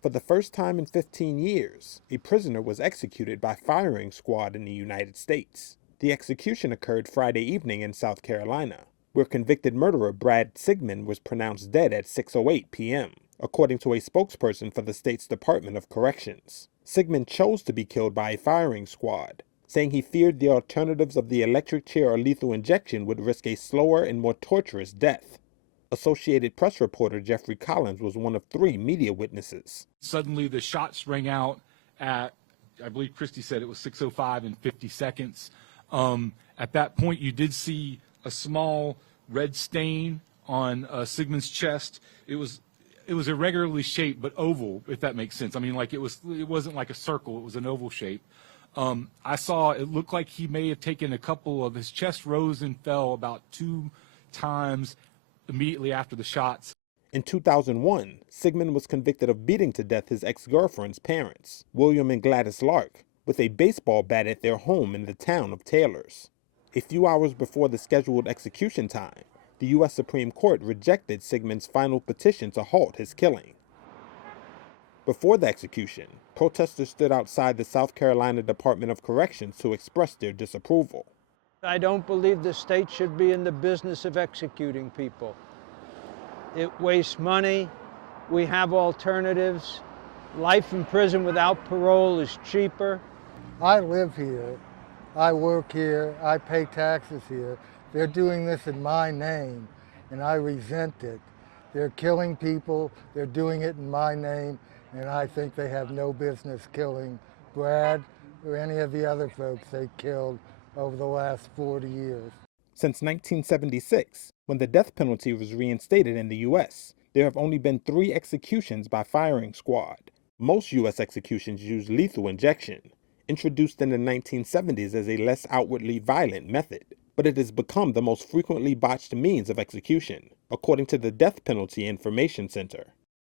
For the first time in 15 years, a prisoner was executed by firing squad in the United States. The execution occurred Friday evening in South Carolina, where convicted murderer Brad Sigmund was pronounced dead at 6:08 p.m., according to a spokesperson for the state's Department of Corrections. Sigmund chose to be killed by a firing squad, saying he feared the alternatives of the electric chair or lethal injection would risk a slower and more torturous death. Associated Press reporter Jeffrey Collins was one of 3 media witnesses. Suddenly the shots rang out at, I believe Christie said it was 6:05 and 50 seconds. At that point, you did see a small red stain on Sigmund's chest. It was irregularly shaped, but oval, if that makes sense. I mean, like it wasn't like a circle, it was an oval shape. I saw it looked like he may have taken a couple of his chest rose and fell about 2 times immediately after the shots. In 2001, Sigmund was convicted of beating to death his ex-girlfriend's parents, William and Gladys Lark, with a baseball bat at their home in the town of Taylors. A few hours before the scheduled execution time, the U.S. Supreme Court rejected Sigmund's final petition to halt his killing. Before the execution, protesters stood outside the South Carolina Department of Corrections to express their disapproval. I don't believe the state should be in the business of executing people. It wastes money. We have alternatives. Life in prison without parole is cheaper. I live here. I work here. I pay taxes here. They're doing this in my name, and I resent it. They're killing people. They're doing it in my name, and I think they have no business killing Brad or any of the other folks they killed over the last 40 years. Since 1976, when the death penalty was reinstated in the U.S., there have only been 3 executions by firing squad. Most U.S. executions use lethal injection, introduced in the 1970s as a less outwardly violent method, but it has become the most frequently botched means of execution, according to the Death Penalty Information Center.